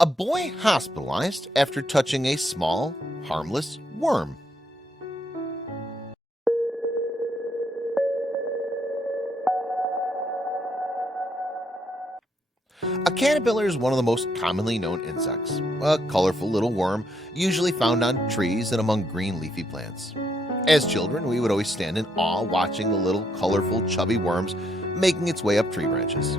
A boy hospitalized after touching a small, harmless worm. A caterpillar is one of the most commonly known insects, a colorful little worm usually found on trees and among green leafy plants. As children, we would always stand in awe watching the little colorful chubby worms making its way up tree branches.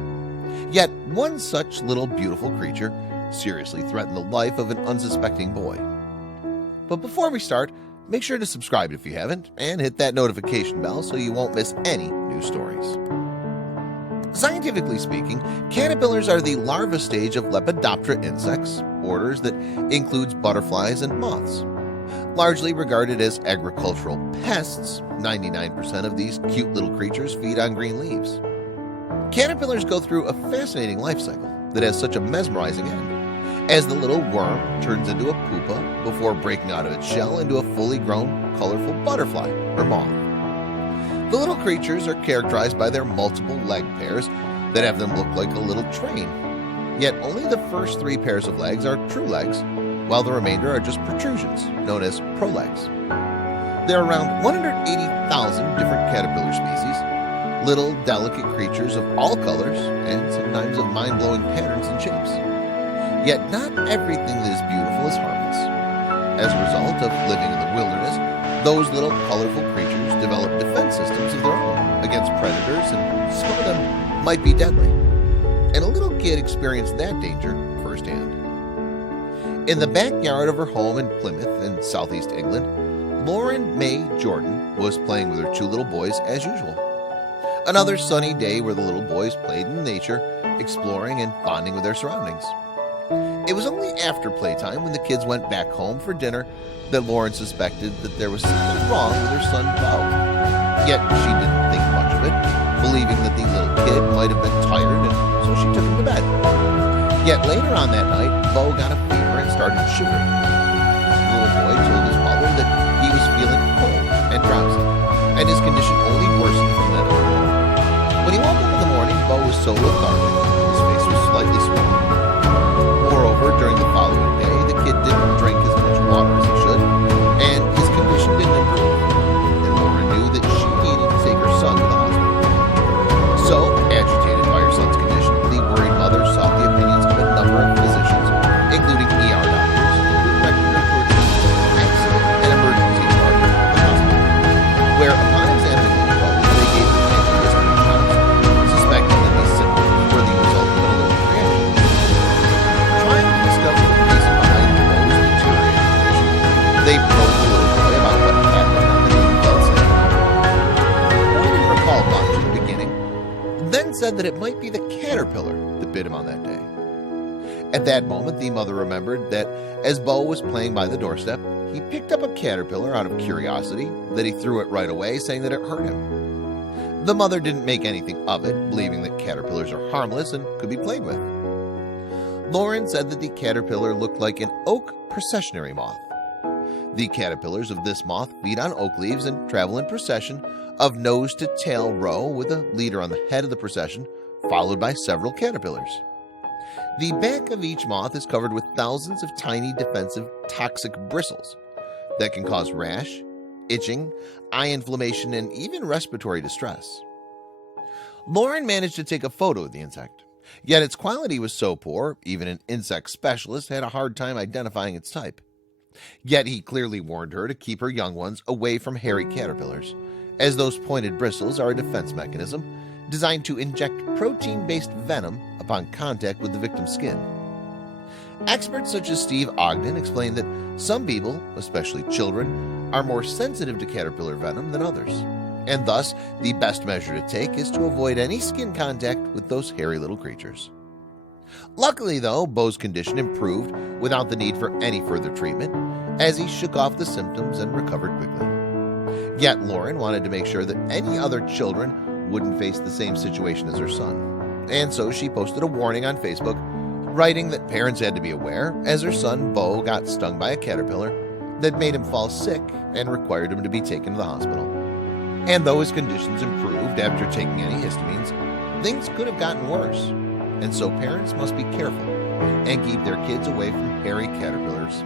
Yet one such little beautiful creature seriously threatened the life of an unsuspecting boy. But before we start, make sure to subscribe if you haven't and hit that notification bell so you won't miss any new stories. Scientifically speaking, caterpillars are the larva stage of Lepidoptera insects, orders that includes butterflies and moths. Largely regarded as agricultural pests, 99% of these cute little creatures feed on green leaves. Caterpillars go through a fascinating life cycle that has such a mesmerizing end, as the little worm turns into a pupa before breaking out of its shell into a fully grown, colorful butterfly or moth. The little creatures are characterized by their multiple leg pairs that have them look like a little train. Yet only the first 3 pairs of legs are true legs, while the remainder are just protrusions, known as prolegs. There are around 180,000 different caterpillar species, little delicate creatures of all colors and sometimes of mind-blowing patterns and shapes. Yet not everything that is beautiful is harmless. As a result of living in the wilderness, those little colorful creatures develop defense systems of their own against predators, and some of them might be deadly. And a little kid experienced that danger firsthand. In the backyard of her home in Plymouth in southeast England, Lauren May Jordan was playing with her 2 little boys as usual. Another sunny day where the little boys played in nature, exploring and bonding with their surroundings. It was only after playtime, when the kids went back home for dinner, that Lauren suspected that there was something wrong with her son Bo. Yet she didn't think much of it, believing that the little kid might have been tired, and so she took him to bed. Yet later on that night, Bo got a fever and started shivering. The little boy told his mother that he was feeling cold and drowsy, and his condition only worsened from then on. When he woke up in the morning, Bo was so lethargic, his face was slightly swollen. Moreover, during the following day, the kid didn't drink as much water as he should, and his condition didn't improve. And Laura knew that she needed to take her son to the hospital. So, agitated by her son's condition, the worried mother sought the opinions of a number of physicians, including ER doctors, who directed her towards the accident and emergency department of the hospital, where upon examining the Bo, they gave her antihistamine shots, suspecting that these symptoms were the result of an allergic reaction. Trying to discover the reason behind Bo's deteriorating condition, they probed the little boy about what happened on the day he fell sick. The boy didn't recall much in the beginning, then said that it might be the caterpillar that bit him on that day. At that moment, the mother remembered that as Bo was playing by the doorstep, he picked up a caterpillar out of curiosity, that he threw it right away, saying that it hurt him. The mother didn't make anything of it, believing that caterpillars are harmless and could be played with. Lauren said that the caterpillar looked like an oak processionary moth. The caterpillars of this moth feed on oak leaves and travel in procession of nose to tail row, with a leader on the head of the procession, followed by several caterpillars. The back of each moth is covered with thousands of tiny defensive toxic bristles that can cause rash, itching, eye inflammation, and even respiratory distress. Lauren managed to take a photo of the insect, yet its quality was so poor, even an insect specialist had a hard time identifying its type. Yet he clearly warned her to keep her young ones away from hairy caterpillars, as those pointed bristles are a defense mechanism designed to inject protein-based venom upon contact with the victim's skin. Experts such as Steve Ogden explain that some people, especially children, are more sensitive to caterpillar venom than others, and thus the best measure to take is to avoid any skin contact with those hairy little creatures. Luckily, though, Bo's condition improved without the need for any further treatment, as he shook off the symptoms and recovered quickly. Yet Lauren wanted to make sure that any other children wouldn't face the same situation as her son, and so she posted a warning on Facebook, writing that parents had to be aware, as her son Bo got stung by a caterpillar that made him fall sick and required him to be taken to the hospital. And though his conditions improved after taking antihistamines, things could have gotten worse, and so parents must be careful and keep their kids away from hairy caterpillars,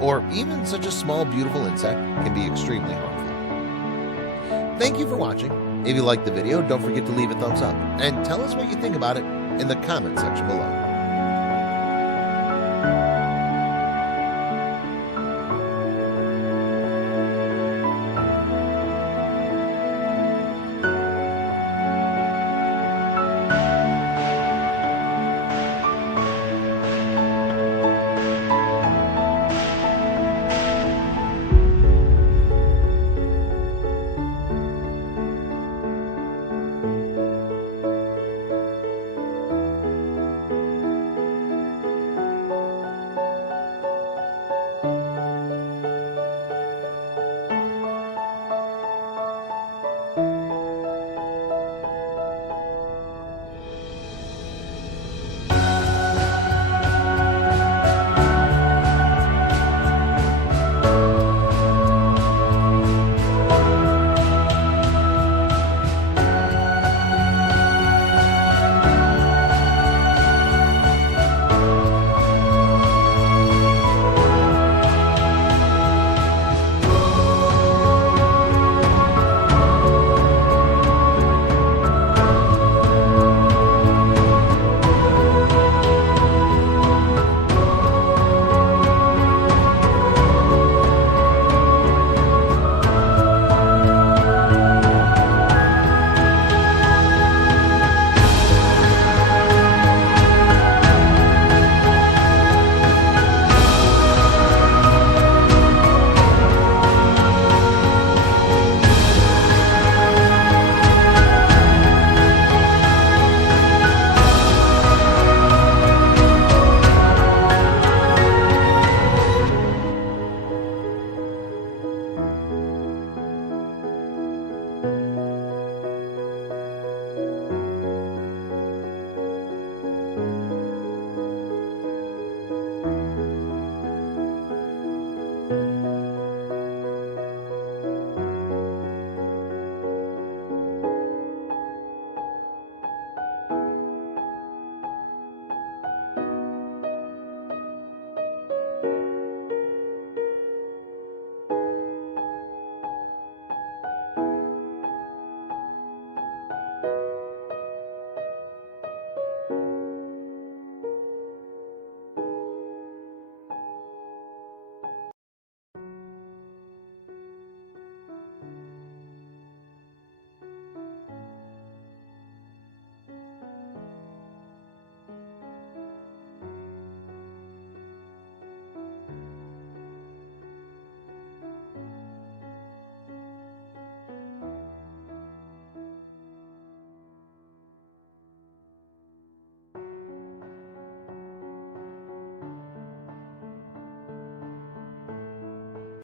or even such a small, beautiful insect can be extremely harmful. Thank you for watching. If you liked the video, don't forget to leave a thumbs up and tell us what you think about it in the comment section below.